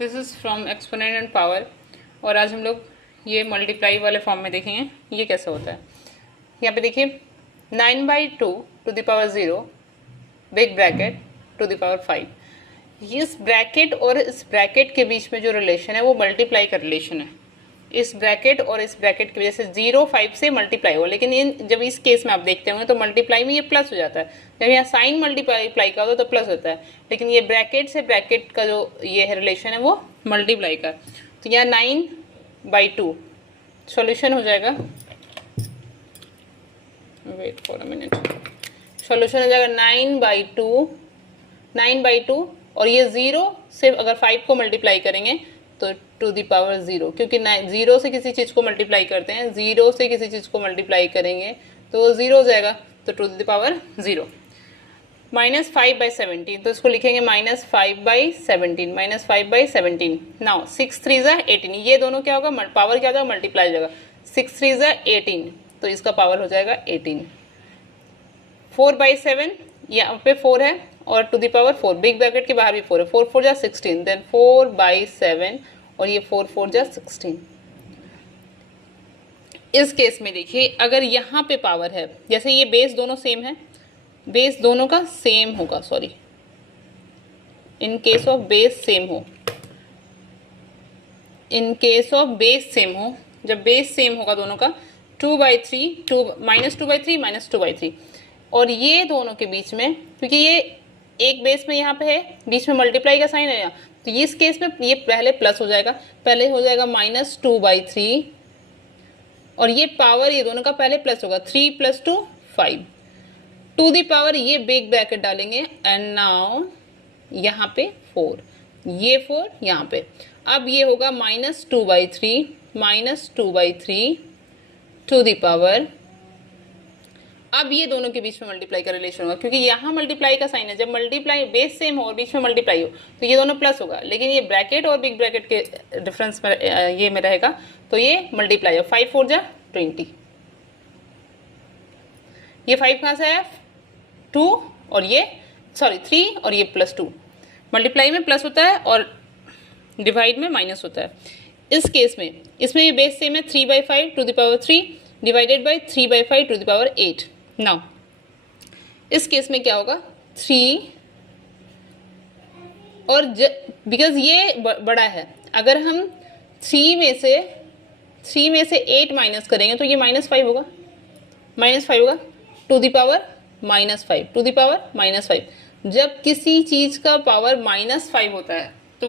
This is from exponent and power. और आज हम लोग ये मल्टीप्लाई वाले फॉर्म में देखेंगे ये कैसे होता है। यहाँ पे देखिए 9/2 to the power 0 big bracket to the power 5। इस ब्रैकेट और इस ब्रैकेट के बीच में जो रिलेशन है वो मल्टीप्लाई का रिलेशन है। इस ब्रैकेट और इस ब्रैकेट की वजह से 0 5 से मल्टीप्लाई हो, लेकिन जब इस केस में आप देखते होंगे तो मल्टीप्लाई में ये प्लस हो जाता है। जब यहाँ साइन मल्टीप्लाई का होता है तो प्लस होता है, लेकिन ये ब्रैकेट से ब्रैकेट का जो ये है रिलेशन है वो मल्टीप्लाई का। तो यहाँ 9/2 सॉल्यूशन हो जाएगा, wait for a minute, solution हो जाएगा 9/2 और ये 0 से अगर 5 को मल्टीप्लाई करेंगे तो टू द पावर 0, क्योंकि 0 से किसी चीज़ को मल्टीप्लाई करते हैं, 0 से किसी चीज़ को मल्टीप्लाई करेंगे तो वो 0 हो जाएगा, तो टू द पावर 0। -5/17, तो इसको लिखेंगे -5/17, -5/17। नाउ 6 3 ज़ा 18, ये दोनों क्या होगा, पावर क्या हो जाएगा, मल्टीप्लाई हो जाएगा। 6 3 ज़ा 18, तो इसका पावर हो जाएगा 18। 4/7, यहाँ पे 4 है और to the power 4, big bracket के बाहर भी 4 है। 4 4 जा 16, देन 4/7 और ये 4 4 जा 16। इस केस में देखिए अगर यहाँ पे पावर है, जैसे ये बेस दोनों सेम है, बेस दोनों का सेम होगा, sorry, in case of base same हो, in case of base same हो, जब बेस सेम होगा दोनों का 2/3 -2/3 -2/3, और ये दोनों के बीच में, क्योंकि ये एक बेस में यहाँ पे है, बीच में मल्टीप्लाई का साइन है, तो इस केस में ये पहले प्लस हो जाएगा, पहले हो जाएगा -2/3 और ये पावर ये दोनों का पहले प्लस होगा, 3 + 2 5 टू दी पावर, ये बिग ब्रैकेट डालेंगे एंड नाउ यहाँ पे 4, ये 4 यहाँ पे, अब ये होगा -2/3 टू दी पावर। अब ये दोनों के बीच में मल्टीप्लाई का रिलेशन होगा, क्योंकि यहाँ मल्टीप्लाई का साइन है, जब मल्टीप्लाई बेस सेम हो और बीच में मल्टीप्लाई हो तो ये दोनों प्लस होगा, लेकिन ये ब्रैकेट और बिग ब्रैकेट के डिफरेंस में ये में रहेगा तो ये मल्टीप्लाई हो। 5 4 जा 20, ये 5 कहाँ से आया, 2 और ये सॉरी 3 और ये +2, मल्टीप्लाई में प्लस होता है और डिवाइड में माइनस होता है। इस केस में इसमें ये बेस सेम है, 3/5 to the power 3 divided by 3/5 to the power 8। Now इस केस में क्या होगा, 3 और बिकॉज ये बड़ा है, अगर हम 3 में से 8 माइनस करेंगे तो ये -5 होगा, -5 होगा to the power -5 to the power -5। जब किसी चीज़ का पावर -5 होता है